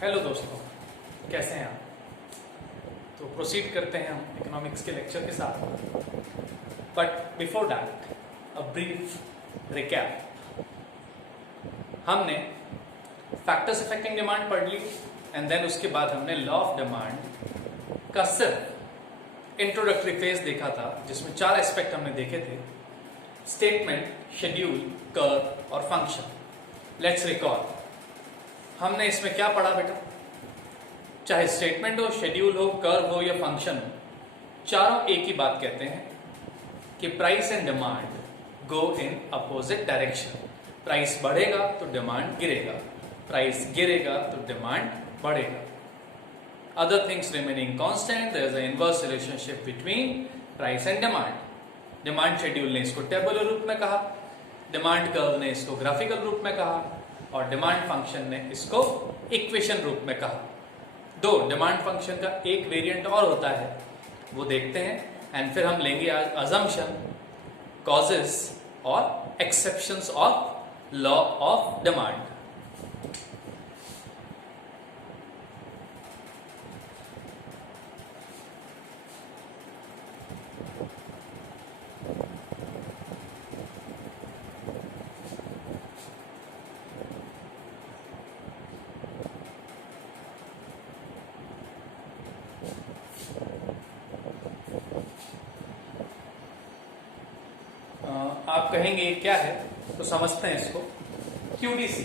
Hello दोस्तों, कैसे हैं आप। तो प्रोसीड करते हैं हम इकोनॉमिक्स के लेक्चर के साथ। But before that a brief recap. हमने फैक्टर्स अफेक्टिंग डिमांड पढ़ ली एंड देन उसके बाद हमने लॉ ऑफ डिमांड का सिर्फ इंट्रोडक्टरी फेज देखा था, जिसमें 4 एस्पेक्ट हमने देखे थे: स्टेटमेंट, शेड्यूल, कर्व और फंक्शन। लेट्स रिकॉल, हमने इसमें क्या पढ़ा बेटा? चाहे स्टेटमेंट हो, शेड्यूल हो, कर्व हो या फंक्शन हो, चारों एक ही बात कहते हैं कि price and demand go in opposite direction. Price बढ़ेगा तो डिमांड गिरेगा, प्राइस गिरेगा तो डिमांड बढ़ेगा। Other things remaining constant, there is a inverse relationship between price and demand. Demand schedule ने इसको टेबुलर रूप में कहा, डिमांड कर्व ने इसको ग्राफिकल रूप में कहा और डिमांड फंक्शन ने इसको इक्वेशन रूप में कहा। दो डिमांड फंक्शन का एक वेरिएंट और होता है, वो देखते हैं एंड फिर हम लेंगे आज अजम्पशन, कॉजेस और exceptions of law of demand. आप कहेंगे क्या है, तो समझते हैं इसको। क्यूडीसी,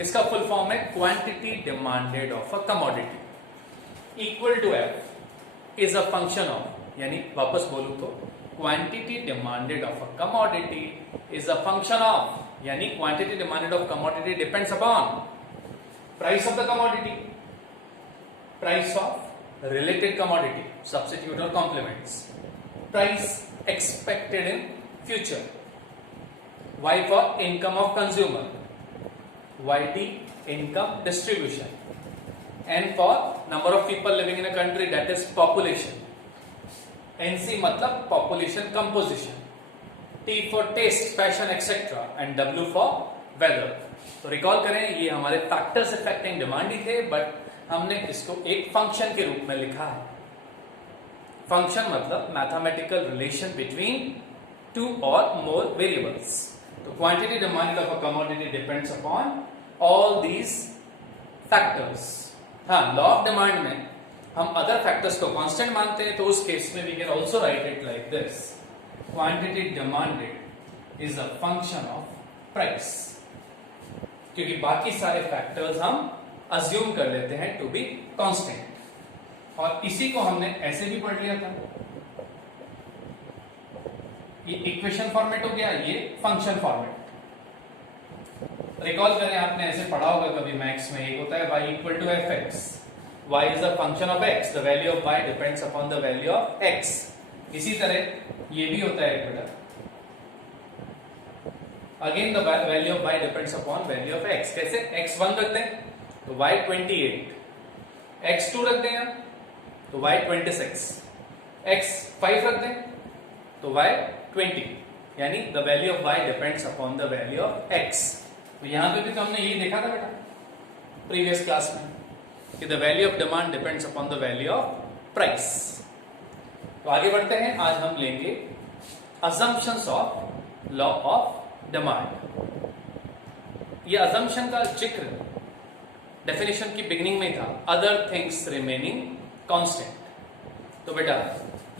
इसका फुल फॉर्म है quantity demanded of a commodity equal to F is a function of, यानी वापस बोलूं तो quantity demanded of a commodity is a function of, यानी quantity demanded of commodity depends upon price of the commodity, price of related commodity, substitute और complements, price expected in future, Y for income of consumer, YD income distribution, N for number of people living in a country, that is population, NC मतलब population composition, T for taste, fashion etc. and W for weather। तो recall करें, ये हमारे factors affecting demand ही थे, but हमने इसको एक function के रूप में लिखा है। फंक्शन मतलब मैथमेटिकल रिलेशन बिटवीन टू और मोर वेरिएबल्स। तो quantity demanded of a commodity depends upon all these factors. हाँ, लॉ ऑफ डिमांड में हम अदर फैक्टर्स को कांस्टेंट मानते हैं, तो उस केस में we can also write it like this: quantity demanded is a function of price, क्योंकि बाकी सारे फैक्टर्स हम अज्यूम कर लेते हैं टू बी कांस्टेंट। और इसी को हमने ऐसे भी पढ़ लिया था, ये इक्वेशन फॉर्मेट हो गया, ये फंक्शन फॉर्मेट। रिकॉल करें, आपने ऐसे पढ़ा होगा कभी मैथ्स में, एक होता है y equal to f x, y is the function of x, the value of y depends upon the value of x। इसी तरह ये भी होता है बेटा, again the value of y depends upon value of x। कैसे? x1 रख दें तो y 28, x2 रख दें हम तो y 26, x5 रख दें तो y 20, यानी the value of y depends upon the value of x। तो यहां पे भी तो हमने यही देखा था बेटा प्रीवियस क्लास में कि the value of demand depends upon the value of price. तो आगे बढ़ते हैं, आज हम लेंगे assumptions of law of demand. ये अजम्पशन का जिक्र डेफिनेशन की बिगिनिंग में था, अदर थिंग्स रिमेनिंग कांस्टेंट। तो बेटा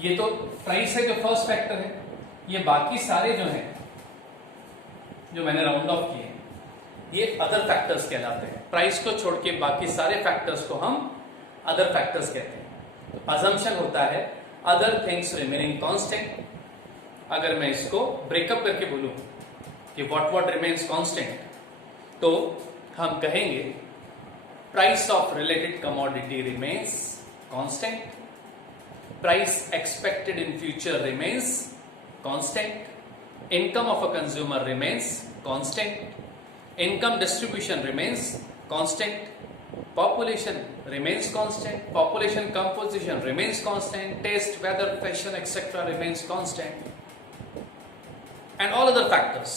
ये तो प्राइस है जो फर्स्ट फैक्टर है, ये बाकी सारे जो हैं, जो मैंने राउंड ऑफ किए, ये अदर फैक्टर्स कहलाते हैं। प्राइस को छोड़ के बाकी सारे फैक्टर्स को हम अदर फैक्टर्स कहते हैं। तो अजम्पशन होता है अदर थिंग्स रिमेनिंग कांस्टेंट। अगर मैं इसको ब्रेकअप करके बोलूं कि व्हाट रिमेन्स कांस्टेंट, तो हम कहेंगे price of related commodity remains constant, price expected in future remains constant, income of a consumer remains constant, income distribution remains constant, population remains constant, population composition remains constant, taste, weather, fashion etc. remains constant, and all other factors,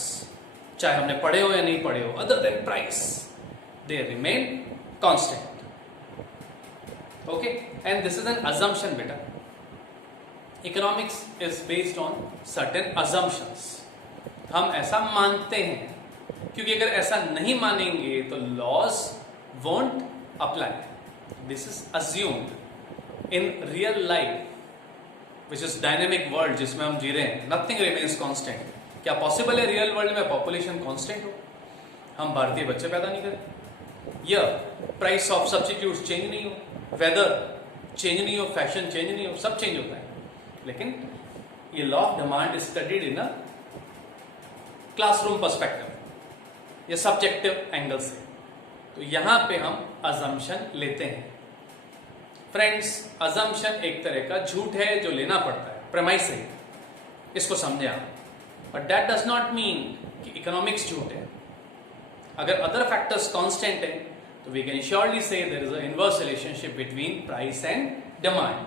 चाहे हमने पढ़े हो या नहीं पढ़े हो, other than price, they remain constant. Okay, and this is an assumption beta. Economics is based on certain assumptions. हम ऐसा मानते हैं, क्योंकि अगर ऐसा नहीं मानेंगे तो laws won't apply. This is assumed in real life, which is dynamic world जिसमें हम जी रहे हैं. Nothing remains constant. क्या पॉसिबल है रियल वर्ल्ड में पॉपुलेशन कांस्टेंट हो? हम भारतीय बच्चे पैदा नहीं करें, या प्राइस ऑफ सब्स्टिट्यूट चेंज नहीं हो, वेदर चेंज नहीं हो, फैशन चेंज नहीं हो, सब चेंज होता है. लेकिन ये law of demand studied in a classroom perspective, ये सब्जेक्टिव एंगल से. तो यहां पे हम अजम्पशन लेते हैं. फ्रेंड्स, अजम्पशन एक तरह का झूठ है जो लेना पड़ता है, प्रेमाइस है, इसको समझे आप. But that does not mean कि इकोनॉमिक्स झूठ है. अगर अदर फैक्टर्स कांस्टेंट है तो we can surely say there is a inverse relationship between price and demand.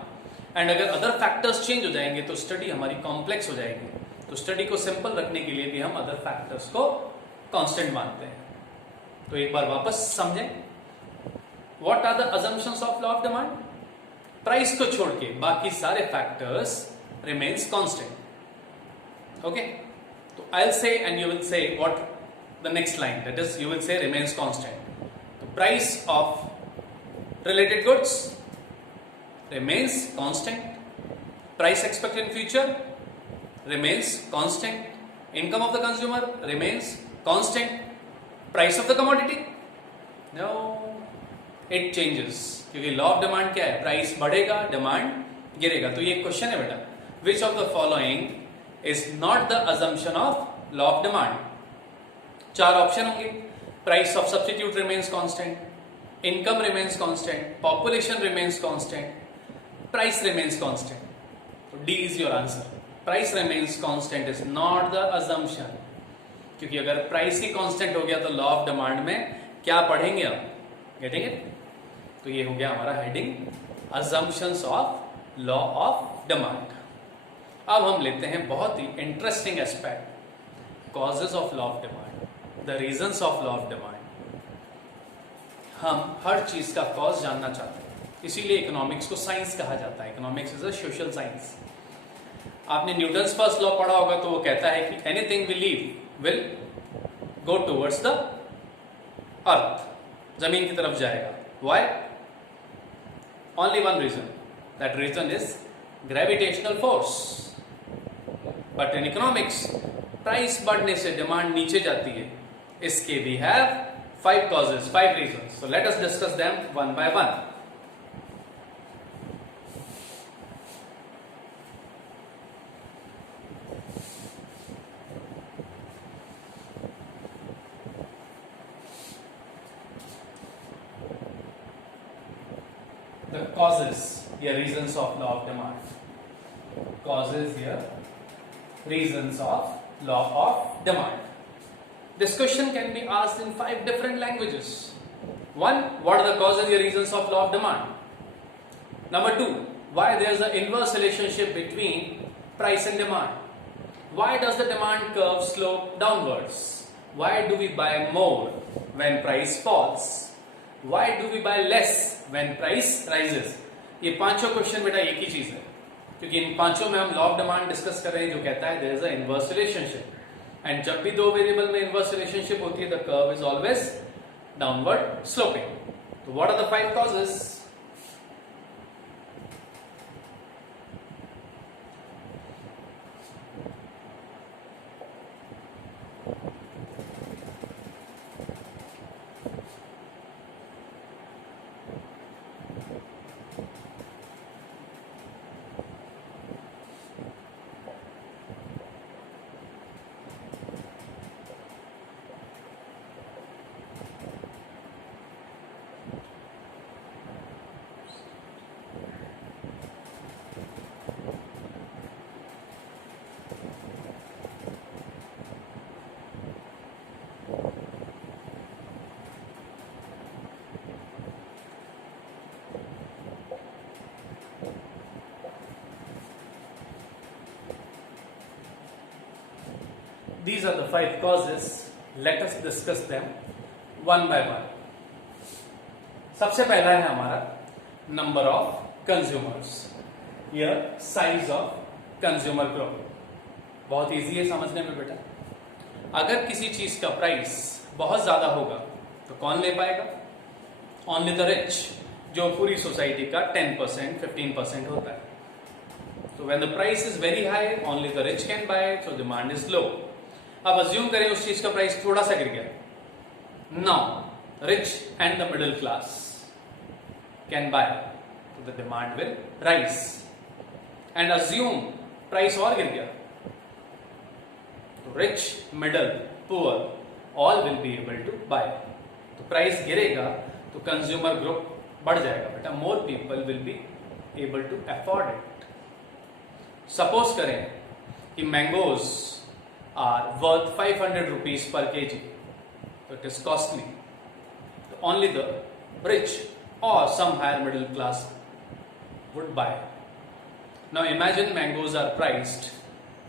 And अगर अदर फैक्टर्स चेंज हो जाएंगे तो स्टडी हमारी कॉम्प्लेक्स हो जाएगी. तो स्टडी को सिंपल रखने के लिए भी हम अदर फैक्टर्स को कांस्टेंट मानते हैं. तो एक बार वापस समझें, what are the assumptions of law of demand. Price को छोड़ के बाकी सारे फैक्टर्स रिमेन्स कांस्टेंट. ओके, तो I'll say and you will say what the next line, that is you will say remains constant. The price of related goods remains constant. Price expected in future remains constant. Income of the consumer remains constant. Price of the commodity, no, it changes. क्योंकि law of demand क्या है, price बढ़ेगा, demand गिरेगा. तो ये question है बेटा, which of the following is not the assumption of law of demand. चार ऑप्शन होंगे. Price of substitute remains constant, income remains constant, population remains constant, price remains constant. तो D is your answer. Price remains constant is not the assumption. क्योंकि अगर price ही constant हो गया तो law of demand में क्या पढ़ेंगे हम? Getting it? तो ये हो गया हमारा heading, assumptions of law of demand. अब हम लेते हैं बहुत ही interesting aspect, causes of law of demand, the reasons of law of demand. हम हर चीज का कॉज जानना चाहते हैं, इसीलिए इकोनॉमिक्स को साइंस कहा जाता है. Economics is a social science. आपने न्यूटन्स फर्स्ट लॉ पढ़ा होगा, तो वो कहता है कि anything we leave will go towards the earth, जमीन की तरफ जाएगा. Why? Only one reason, that reason is gravitational force. But in economics price बढ़ने से डिमांड नीचे जाती है. इसके we have 5 causes, 5 reasons. So let us discuss them one by one. The causes here, reasons of law of demand. Causes here, reasons of law of demand. This question can be asked in 5 different languages. 1. What are the causes and reasons of law of demand? Number 2. Why there is an inverse relationship between price and demand? Why does the demand curve slope downwards? Why do we buy more when price falls? Why do we buy less when price rises? ये पांचों question बेटा एक ही चीज है, क्योंकि इन पांचों में हम लॉ ऑफ डिमांड डिस्कस कर रहे हैं जो कहता है there is a inverse relationship. And जब भी दो वेरिएबल में इनवर्स रिलेशनशिप होती है, the curve is always downward sloping. तो what are the 5 causes? These are the 5 causes. Let us discuss them one by one. सबसे पहला है हमारा नंबर ऑफ कंज्यूमर्स, या साइज ऑफ कंज्यूमर ग्रुप। बहुत इजी है समझने में बेटा। अगर किसी चीज का प्राइस बहुत ज्यादा होगा तो कौन ले पाएगा? ओनली द रिच, जो पूरी सोसाइटी का 10% 15% होता है। तो when the price is very high only the rich can buy, so demand is low. अब अज्यूम करें उस चीज का प्राइस थोड़ा सा गिर गया। Now rich and the middle class can buy, तो the demand will rise. And assume price और गिर गया, तो rich, middle, poor all will be able to buy. तो प्राइस गिरेगा तो कंज्यूमर ग्रुप बढ़ जाएगा बेटा, more people will be able to afford it. Suppose करें कि mangoes are worth 500 rupees per kg, तो इट इज कॉस्टली, तो ओनली द रिच और some higher middle class would buy. Now imagine mangoes are priced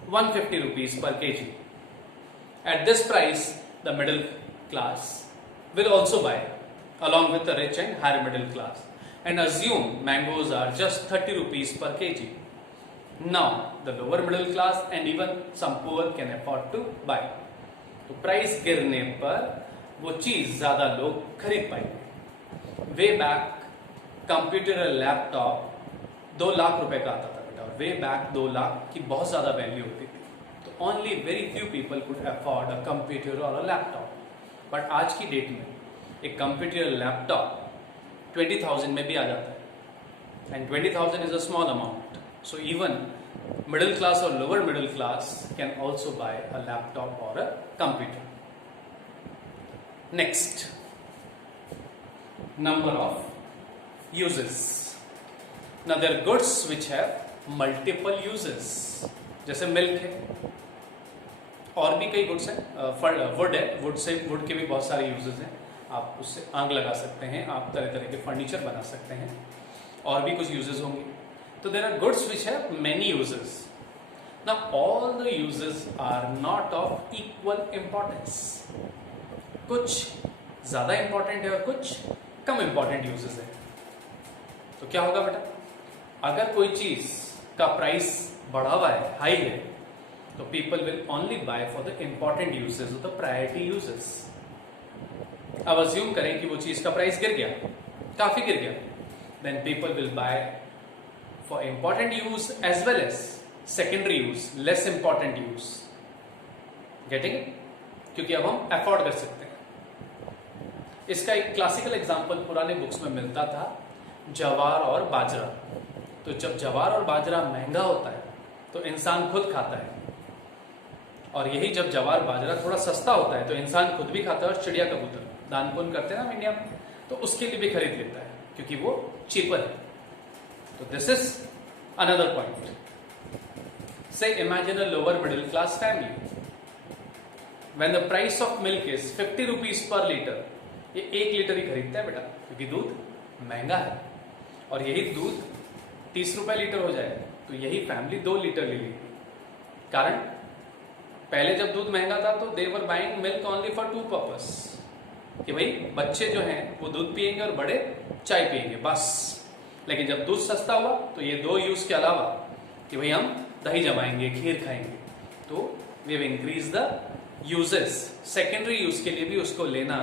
150 rupees per kg. At this price, the middle class will also buy along with the rich and higher middle class. And assume mangoes are just 30 rupees per kg. Now the lower middle class and even some poor can afford to buy. तो price गिरने पर वो चीज ज्यादा लोग खरीद पाएंगे। Way back computer और लैपटॉप 2 लाख रुपए का आता था बेटा, और वे बैक 2 लाख की बहुत ज्यादा वैल्यू होती थी। तो only very few people could afford a computer और अ लैपटॉप। बट आज की डेट में एक कंप्यूटर और लैपटॉप 20,000 में भी आ जाता है, and 20,000 is a small amount. So even middle class और lower middle class can also buy a laptop और a computer. Next, number of uses. Now there are goods which have multiple uses, जैसे milk है, और भी कई goods हैं। Would है, would के भी बहुत सारे यूजेस हैं। आप उससे आग लगा सकते हैं, आप तरह तरह के फर्नीचर बना सकते हैं, और भी कुछ यूजेस होंगे। तो there are goods which have many uses. Now all the uses are not of equal importance. कुछ ज्यादा इंपॉर्टेंट है और कुछ कम इंपॉर्टेंट यूजेस है। तो क्या होगा बेटा? अगर कोई चीज का प्राइस बढ़ा हुआ है, हाई है, तो people will only by for the important uses of the priority uses. अब अज्यूम करें कि वो चीज का प्राइस गिर गया, काफी गिर गया, then people will buy for important use as well as secondary use, less important use. Getting it? क्योंकि अब हम अफोर्ड कर सकते हैं। इसका एक क्लासिकल एग्जाम्पल पुराने बुक्स में मिलता था, जवार और बाजरा। तो जब जवार और बाजरा महंगा होता है तो इंसान खुद खाता है, और यही जब जवार बाजरा थोड़ा सस्ता होता है तो इंसान खुद भी खाता है, और चिड़िया कबूतर दान पुण्य करते हैं ना इंडिया में, तो उसके लिए भी खरीद लेता है क्योंकि वो चीपर है। तो दिस इज अनदर पॉइंट। से imagine a lower middle class family, when the price of milk is 50 rupees per liter, ये 1 लीटर ही खरीदता है बेटा, क्योंकि दूध महंगा है, और यही दूध 30 रुपए लीटर हो जाए तो यही फैमिली 2 लीटर ले लेगी। कारण पहले जब दूध महंगा था तो they were buying milk only for 2 purpose, कि भाई बच्चे जो हैं वो दूध पिएंगे और बड़े चाय पिएंगे, बस। लेकिन जब दूध सस्ता हुआ तो ये 2 यूज के अलावा, कि भाई हम दही जमाएंगे, खीर खाएंगे, तो we have increase the uses. Secondary use के लिए भी उसको लेना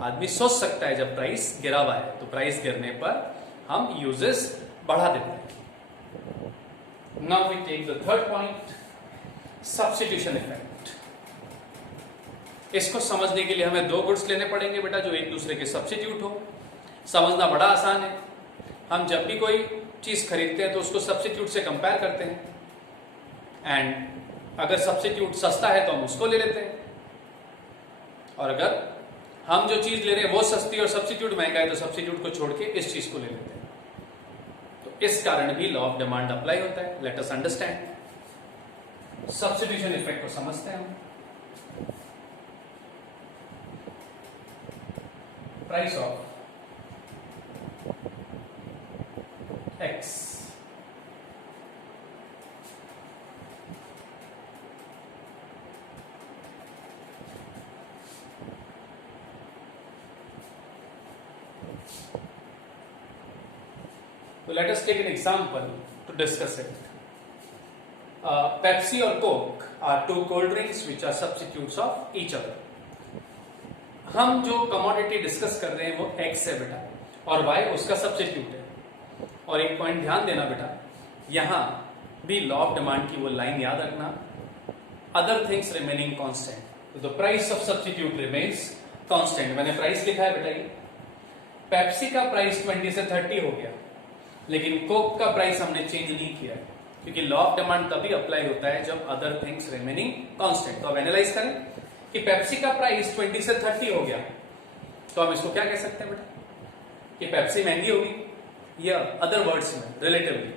आदमी सोच सकता है जब प्राइस गिरा हुआ है, तो प्राइस गिरने पर हम यूजेस बढ़ा देते हैं। Now we take the third point, substitution effect. इसको समझने के लिए हमें 2 गुड्स लेने पड़ेंगे बेटा जो एक दूसरे के सब्स्टिट्यूट हो। समझना बड़ा आसान है। हम जब भी कोई चीज खरीदते हैं तो उसको सब्स्टिट्यूट से कंपेयर करते हैं, एंड अगर सब्स्टिट्यूट सस्ता है तो हम उसको ले लेते हैं, और अगर हम जो चीज ले रहे हैं वो सस्ती और सब्स्टिट्यूट महंगा है तो सब्स्टिट्यूट को छोड़ के इस चीज को ले लेते हैं। तो इस कारण भी लॉ ऑफ डिमांड अप्लाई होता है। Let us understand. Substitution effect को समझते हैं हम। प्राइस ऑफ एक्स तो let us take an example to discuss it. Pepsi और Coke are two cold drinks which are substitutes of each other. हम जो कमोडिटी डिस्कस कर रहे हैं वो एक्स है बेटा, और वाई उसका सब्स्टिट्यूट है. और एक पॉइंट ध्यान देना बेटा, यहां भी लॉ ऑफ डिमांड की वो लाइन याद रखना, अदर थिंग्स रिमेनिंग कांस्टेंट, तो the price of substitute remains constant. मैंने प्राइस लिखा है बेटा, ये पेप्सी का प्राइस 20 से 30 हो गया, लेकिन कोक का प्राइस हमने चेंज नहीं किया है, क्योंकि लॉ ऑफ डिमांड तभी अप्लाई होता है जब अदर थिंग्स रिमेनिंग कांस्टेंट. तो अब एनालाइज करें कि पेप्सी का प्राइस 20 से 30 हो गया, तो हम इसको क्या कह सकते हैं बेटा कि पेप्सी महंगी होगी, या अदर वर्ड्स में relatively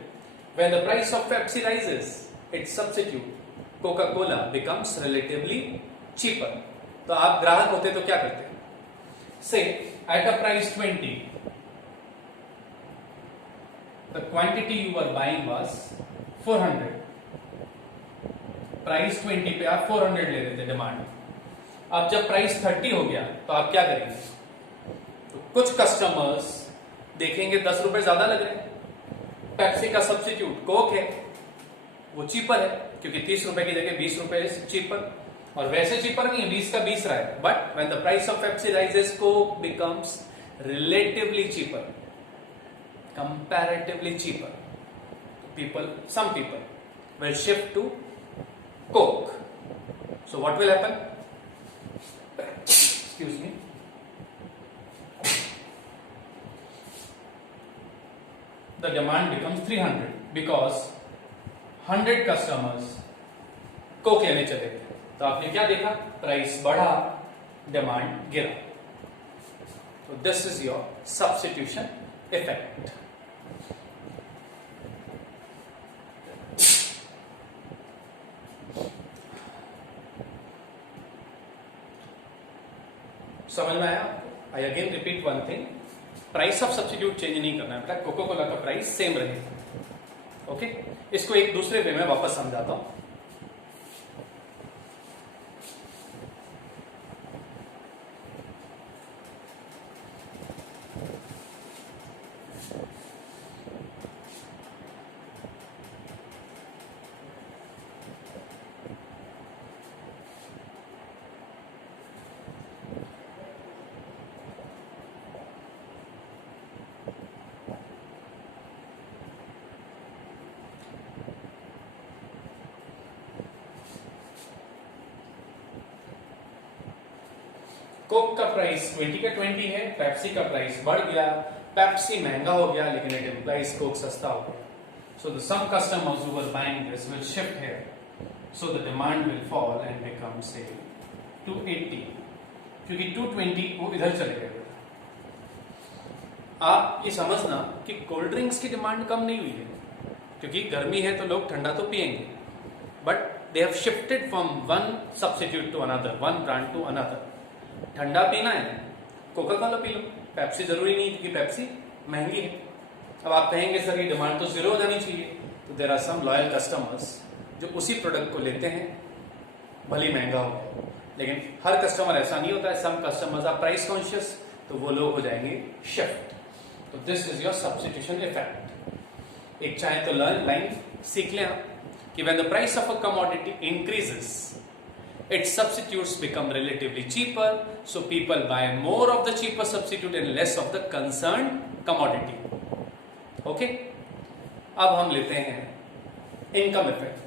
when the price of Pepsi rises it's substitute Coca Cola becomes relatively cheaper. तो आप ग्राहक होते तो क्या करते? से at a price 20 the quantity you were buying was 400. Price 20 पे आप 400 ले रहे थे डिमांड. अब जब प्राइस 30 हो गया तो आप क्या करेंगे? तो कुछ कस्टमर्स देखेंगे 10 रुपए ज्यादा लग रहे हैं, पेप्सी का सब्स्टिट्यूट कोक है, वो चीपर है, क्योंकि 30 रुपए की जगह 20 रुपए चीपर, और वैसे चीपर नहीं है, 20 का 20 रहा है. But when the price of Pepsi rises Coke becomes relatively cheaper, comparatively cheaper. Some people will shift to Coke. So what will happen? Excuse me. The demand becomes 300 because 100 customers Coke लेने चले गए. तो आपने क्या देखा? Price बढ़ा, demand गिरा. So this is your substitution effect. समझ में आया आपको? I again repeat one thing, price of substitute change नहीं करना है बेटा, कोका कोला का प्राइस सेम रहेगा. ओके, इसको एक दूसरे वे में वापस समझाता हूं. कोक का प्राइस 20 का 20 है, पेप्सी का प्राइस बढ़ गया, पेप्सी महंगा हो गया, लेकिन इट इंप्लाइज कोक सस्ता हो गया. So the some customers who were buying this will shift here, so the demand will fall and become say 280, क्योंकि 220 वो इधर चले गए. आप ये समझना कि कोल्ड ड्रिंक्स की डिमांड कम नहीं हुई है, क्योंकि गर्मी है तो लोग ठंडा तो पिएंगे, but they have shifted from one substitute to another, one brand to another. ठंडा पीना है, कोका कोला पी लो, पेप्सी जरूरी नहीं कि पेप्सी महंगी है. अब आप कहेंगे सर ये डिमांड तो जीरो हो जानी चाहिए, तो there are some loyal customers जो उसी प्रोडक्ट को लेते हैं, भले महंगा हो, लेकिन हर कस्टमर ऐसा नहीं होता है. सम कस्टमर्स आर प्राइस कॉन्शियस, तो वो लोग हो जाएंगे शिफ्ट. तो this is your substitution effect. एक चाहे तो लाइन सीख लें कि when the price of a commodity increases, its substitutes become relatively cheaper, so people buy more of the cheaper substitute and less of the concerned commodity. Okay? अब हम लेते हैं income effect.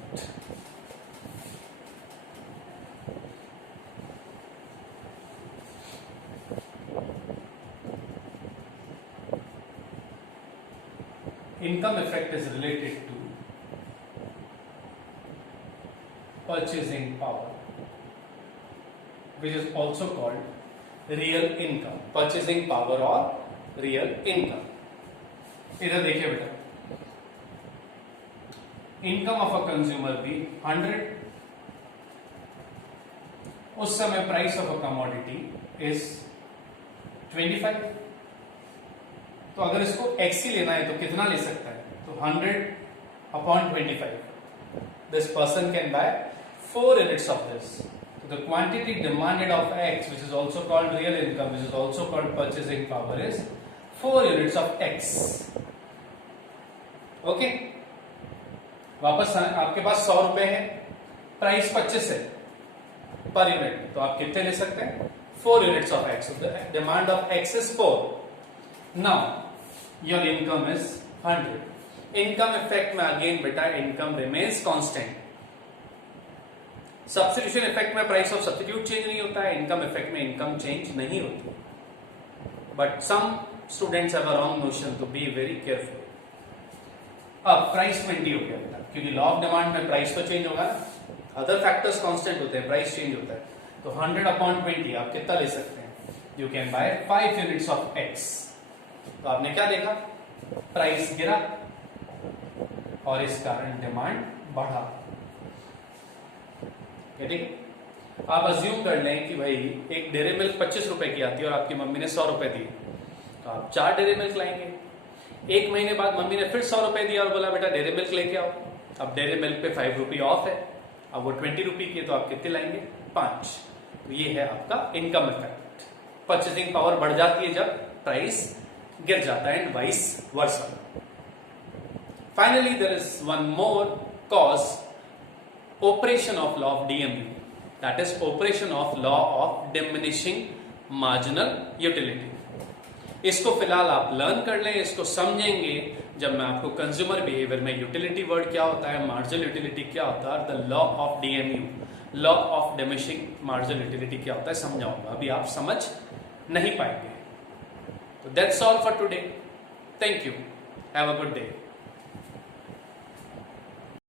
Income effect is related to purchasing power, which is also called real income. Purchasing power और real income. इधर देखिए बेटा, income of a consumer भी 100, उस समय price of a commodity is 25. तो अगर इसको एक्स ही लेना है तो कितना ले सकता है? तो 100/25. This person can buy 4 units of this. So the quantity demanded of X, which is also called real income, which is also called purchasing power, is 4 units of X. Okay, वापस आपके पास 100 रुपए है, प्राइस 25 है per unit, तो आप कितने ले सकते हैं? 4 units of x. Demand of x is 4. Now your income is 100. Income effect में अगेन बेटा income remains constant. Substitution effect में प्राइस ऑफ सब्स्टिट्यूट चेंज नहीं होता है, इनकम इफेक्ट में इनकम चेंज नहीं होती. But some students have a wrong notion, तो बी वेरी केयरफुल. अब प्राइस 20 हो गया बेटा, क्योंकि लॉ ऑफ डिमांड में प्राइस तो चेंज होगा ना, अदर फैक्टर्स कांस्टेंट होते हैं, प्राइस चेंज होता है. तो 100/20 आप कितना ले सकते हैं? You can buy 5 units of X. तो आपने क्या देखा? प्राइस गिरा और इस कारण डिमांड बढ़ा. ठीक. आप अज्यूम कर लें कि भाई एक डेयरी मिल्क 25 रुपए की आती है और आपकी मम्मी ने 100 रुपए दिए, तो आप 4 डेयरी मिल्क लाएंगे. एक महीने बाद मम्मी ने फिर 100 रुपए दिया और बोला बेटा डेयरी मिल्क लेके आओ. अब डेयरी मिल्क पे 5 रुपये ऑफ है, अब वो 20 रुपए की है, तो आप कितने लाएंगे? 5. तो ये है आपका इनकम इफेक्ट. परचेसिंग पावर बढ़ जाती है जब प्राइस गिर जाता है, and vice versa. Finally there is one more cause, operation of law of DMU, that is operation of law of diminishing marginal utility. इसको फिलहाल आप लर्न कर लें, इसको समझेंगे जब मैं आपको कंज्यूमर बिहेवियर में यूटिलिटी वर्ड क्या होता है, मार्जिनल यूटिलिटी क्या होता है, the law of DMU, law of diminishing marginal utility क्या होता है समझाऊंगा. अभी आप समझ नहीं पाएंगे. तो that's all for today. Thank you. Have a good day.